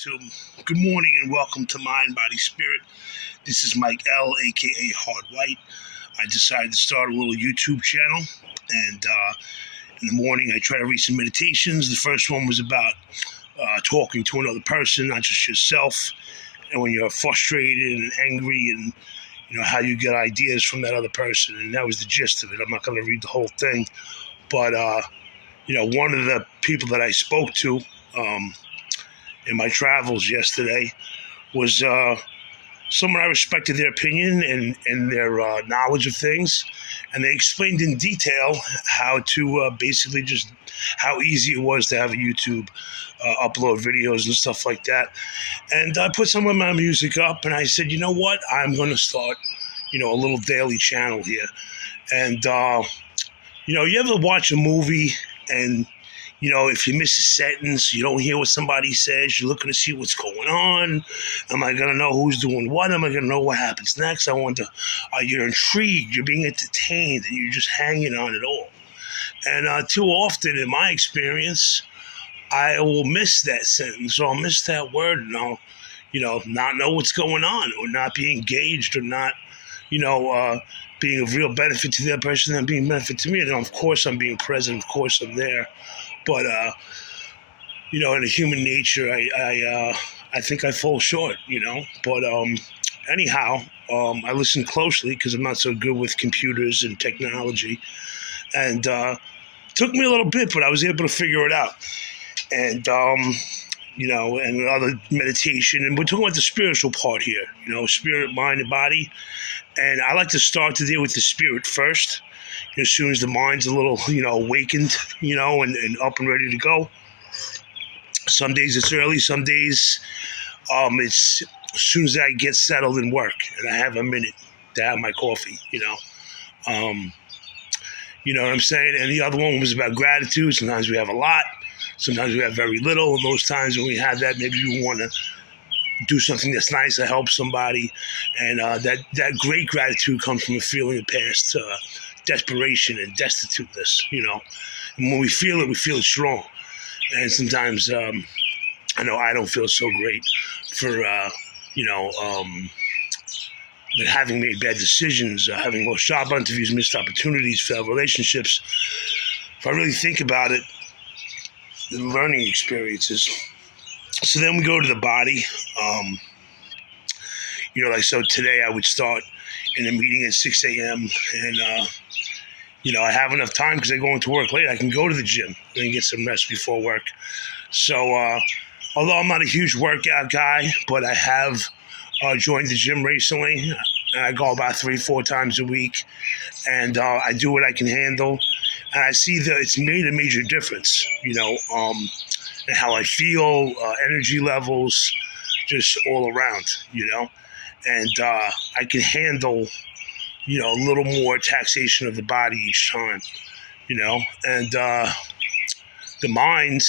YouTube. Good morning and welcome to Mind, Body, Spirit. This is Mike L, aka Hard White. I decided to start a little YouTube channel, and in the morning I try to read some meditations. The first one was about talking to another person, not just yourself, and when you're frustrated and angry, and how you get ideas from that other person. And that was the gist of it. I'm not going to read the whole thing, but one of the people that I spoke to. In my travels yesterday was someone I respected their opinion and their knowledge of things, and they explained in detail how to basically just how easy it was to have a YouTube upload videos and stuff like that. And I put some of my music up, and I said, you know what, I'm going to start a little daily channel here. And you ever watch a movie and if you miss a sentence, you don't hear what somebody says, you're looking to see what's going on. Am I going to know who's doing what? Am I going to know what happens next? I wonder, you're intrigued, you're being entertained, and you're just hanging on it all. And too often, in my experience, I will miss that sentence, or I'll miss that word, and I'll, not know what's going on, or not be engaged, or not, being of real benefit to the other person and being benefit to me. And of course, I'm being present. Of course, I'm there. But in a human nature, I think I fall short. But anyhow, I listen closely because I'm not so good with computers and technology, and it took me a little bit, but I was able to figure it out. And and other meditation, and we're talking about the spiritual part here. Spirit, mind, and body. And I like to start the day with the spirit first. As soon as the mind's a little, awakened, and up and ready to go. Some days it's early, some days it's as soon as I get settled in work and I have a minute to have my coffee, You know what I'm saying? And the other one was about gratitude. Sometimes we have a lot, sometimes we have very little. And those times when we have that, maybe you want to do something that's nice to help somebody. And that great gratitude comes from a feeling of past desperation and destituteness, And when we feel it strong. And sometimes I know I don't feel so great for, having made bad decisions, having lost job interviews, missed opportunities, failed relationships. If I really think about it, the learning experiences. So then we go to the body. So today I would start in a meeting at 6 a.m. and, I have enough time because I go into work late. I can go to the gym and get some rest before work. So although I'm not a huge workout guy, but I have joined the gym recently. I go about 3-4 times a week, and I do what I can handle. And I see that it's made a major difference, in how I feel, energy levels, just all around, And I can handle, a little more taxation of the body each time, And the mind,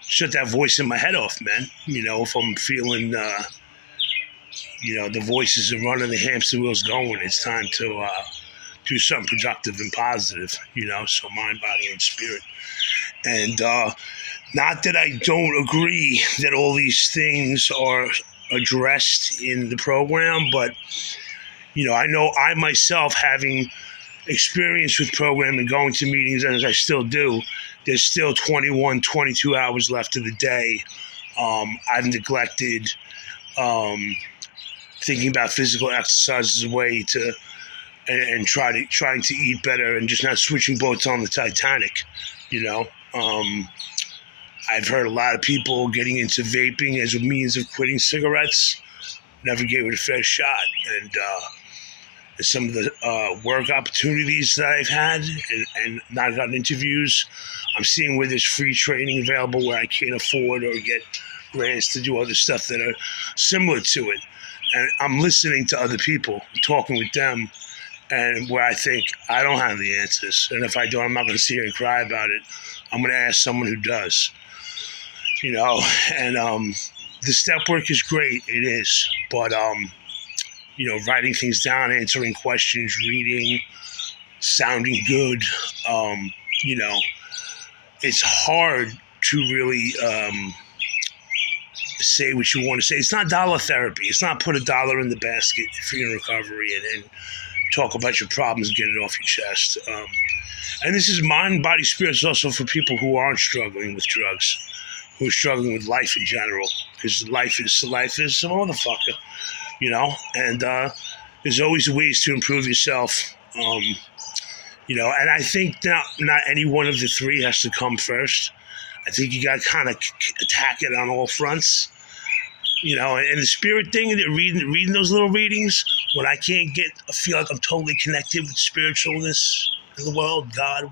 shut that voice in my head off, man. If I'm feeling, the voices are running the hamster wheels going, it's time to do something productive and positive, so mind, body, and spirit. And not that I don't agree that all these things are addressed in the program, but, I know I myself, having experience with program and going to meetings, as I still do, there's still 21, 22 hours left of the day. I've neglected thinking about physical exercise as a way to and trying to eat better and just not switching boats on the Titanic. I've heard a lot of people getting into vaping as a means of quitting cigarettes. Never gave it a fair shot, and some of the work opportunities that I've had and not gotten interviews, I'm seeing where there's free training available where I can't afford or get grants to do other stuff that are similar to it. And I'm listening to other people, talking with them, and where I think I don't have the answers. And if I don't, I'm not going to sit here and cry about it. I'm going to ask someone who does, And the step work is great, it is. But, writing things down, answering questions, reading, sounding good, it's hard to really say what you want to say. It's not dollar therapy. It's not put a dollar in the basket if you're in recovery and talk about your problems and get it off your chest. And this is mind, body, spirit. It's also for people who aren't struggling with drugs, who are struggling with life in general, because life is some motherfucker, you know. And there's always ways to improve yourself, you know. And I think not any one of the three has to come first. I think you got to kind of attack it on all fronts, you know. And the spirit thing, reading those little readings, when I can't feel like I'm totally connected with spiritualness in the world, God,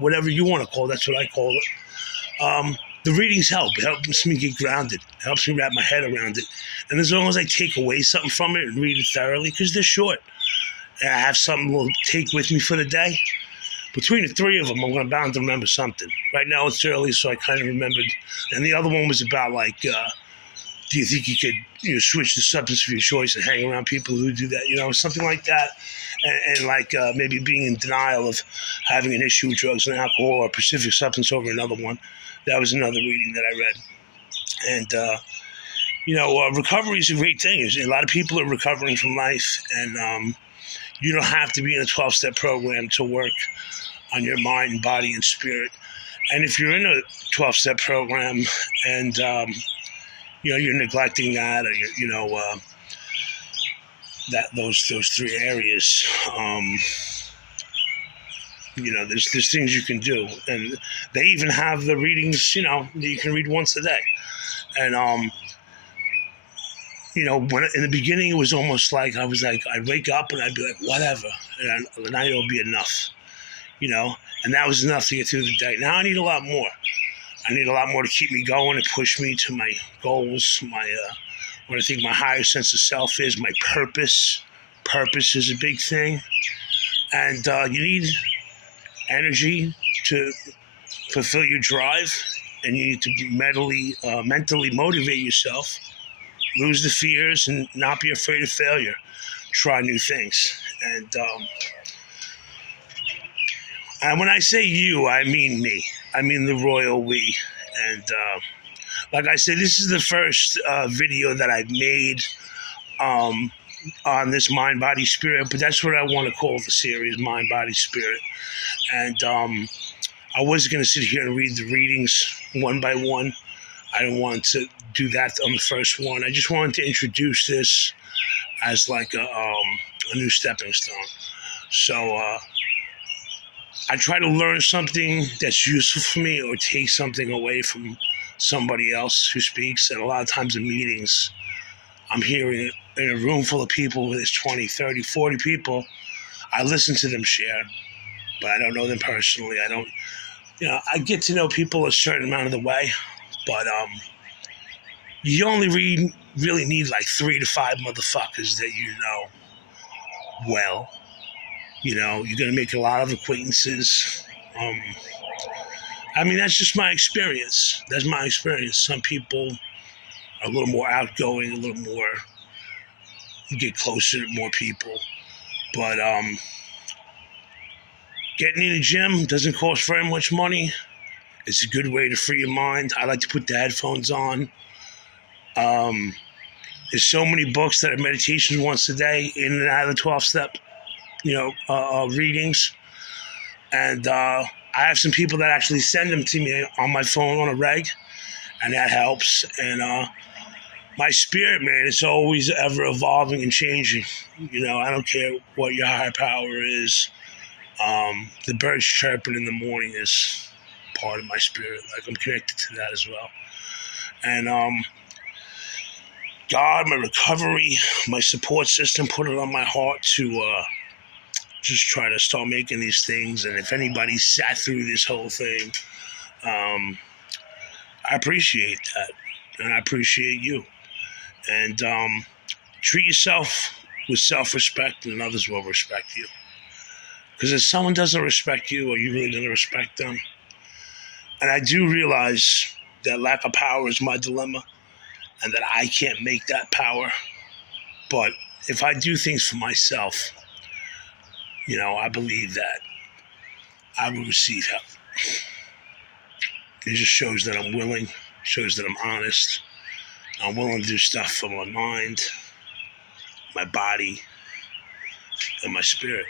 whatever you want to call it, that's what I call it. The readings help. It helps me get grounded. It helps me wrap my head around it. And as long as I take away something from it and read it thoroughly, because they're short, and I have something to take with me for the day, between the three of them, I'm going to bound to remember something. Right now it's early, so I kind of remembered. And the other one was about, like, do you think you could switch the substance of your choice and hang around people who do that? Something like that. And like maybe being in denial of having an issue with drugs and alcohol or a specific substance over another one. That was another reading that I read. And, recovery is a great thing. A lot of people are recovering from life, and you don't have to be in a 12-step program to work on your mind, body, and spirit. And if you're in a 12-step program and you're neglecting that, or those three areas, there's things you can do, and they even have the readings, that you can read once a day. And when in the beginning it was almost like I'd wake up and I'd be like, whatever, and the night will be enough, and that was enough to get through the day. Now I need a lot more. I need a lot more to keep me going and push me to my goals, what I think my higher sense of self is, my purpose. Purpose is a big thing. And you need energy to fulfill your drive, and you need to mentally motivate yourself, lose the fears, and not be afraid of failure. Try new things. And when I say you, I mean me. I mean the royal we. And like I said, this is the first video that I've made on this Mind, Body, Spirit, but that's what I want to call the series, Mind, Body, Spirit. And I was going to sit here and read the readings one by one. I didn't want to do that on the first one. I just wanted to introduce this as like a new stepping stone. So I try to learn something that's useful for me or take something away from somebody else who speaks. And a lot of times in meetings, I'm hearing in a room full of people, there's 20, 30, 40 people. I listen to them share, but I don't know them personally. I get to know people a certain amount of the way, but you only really need like 3 to 5 motherfuckers that you know well. You're going to make a lot of acquaintances. That's just my experience. That's my experience. Some people are a little more outgoing, a little more, you get closer to more people. But getting in the gym doesn't cost very much money. It's a good way to free your mind. I like to put the headphones on. There's so many books that are meditations once a day, in and out of the 12-step, readings. And I have some people that actually send them to me on my phone on a reg, and that helps. And my spirit, man, it's always ever evolving and changing. I don't care what your higher power is. The birds chirping in the morning is part of my spirit. Like, I'm connected to that as well. And God, my recovery, my support system put it on my heart to just try to start making these things. And if anybody sat through this whole thing, I appreciate that. And I appreciate you. And treat yourself with self-respect, and others will respect you. Because if someone doesn't respect you, are you really going to respect them? And I do realize that lack of power is my dilemma, and that I can't make that power. But if I do things for myself, I believe that I will receive help. It just shows that I'm willing, shows that I'm honest, I'm willing to do stuff for my mind, my body, and my spirit.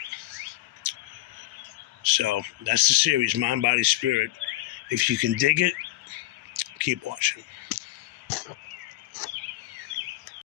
So that's the series, Mind, Body, Spirit. If you can dig it, keep watching.